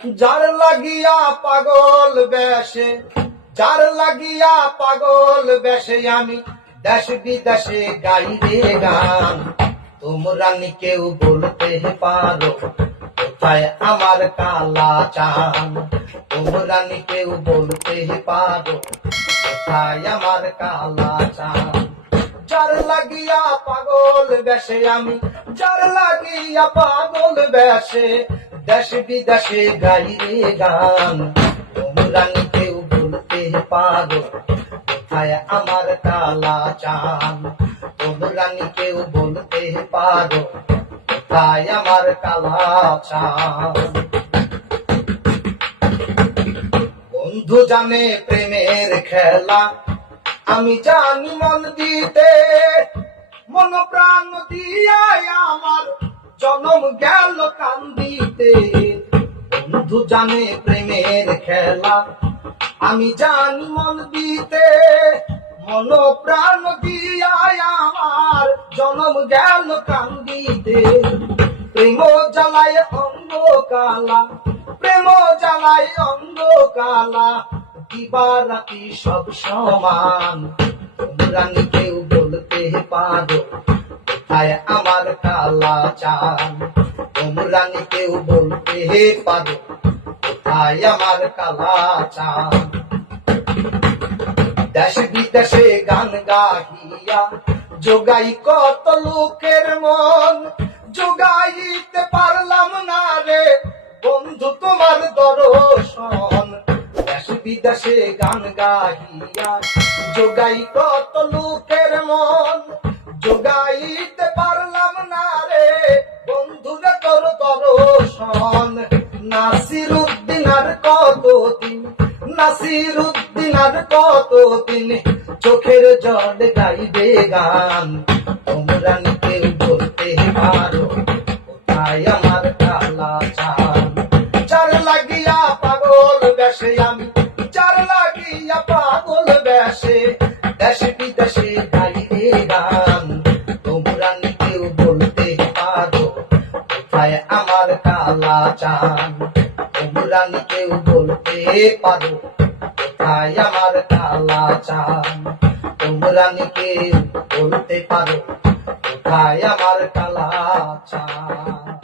যার লাগিয়া পাগল বেশে, যার লাগিয়া পাগল বেশে আমি দেশ বিদেশে গাই রে গান। তোমরা নি কেউ বলতে পারো কোথায় আমার কালা চান? তোমরা নি কেউ বলতে পারো কোথায় আমার কালা চান? যার লাগিয়া পাগল বেশে আমি, যার লাগিয়া পাগল বেশে দেশ বিদেশে গাই রে গান। তোমরা নি কেউ বলতে পারো কোথায় আমার কালা চান? তোমরা নি কেউ বলতে পারো কোথায় আমার কালা চান? বন্ধু জানে প্রেমের খেলা, আমি জানি মন দিতে, মন প্রাণ দিয়াই আমার জনম গেল কান্দিতে। বন্ধু জানে প্রেমের খেলা, আমি জানি মন দিতে, মন প্রাণ দিয়াই আমার জনম গেল কান্দিতে। প্রেম জ্বালায় অঙ্গ কালা, প্রেম জ্বালায় অঙ্গ কালা, দিবা রাতি সব সমান। তোমরা নি কেউ বলতে পারো কোথায় আমার কালা চান? তোমরা নি কেউ বলতে পারো কোথায় আমার কালা চান? দেশ বিদেশে গান গাহিয়া যোগাই কত লোকের মন, যোগাইতে পারলাম না রে বন্ধু তোমার দর্শন। দেশ বিদেশে গান গাহিয়া যোগাই কত লোকের মন, যোগাইতে পারলাম না রে বন্ধুরে তোর দর্শন। নাসির উদ্দিন আর কতদিন, নাসির উদ্দিন আর কতদিন চোখের জল গাইবে গান? তোমরা নি কেউ বলতে পারো কোথায় আমার কালা চান? যার লাগিয়া পাগল বেশে আমি, যার লাগিয়া পাগল বেশে দেশ বিদেশে গাইবে গান। তোমরা নি কেউ বলতে পারো কোথায় আমার কালা চান? তোমরা নি কেউ বলতে পারো কোথায় আমার কালা চান? তোমরা নি কেউ বলতে পারো কোথায় আমার কালা চান?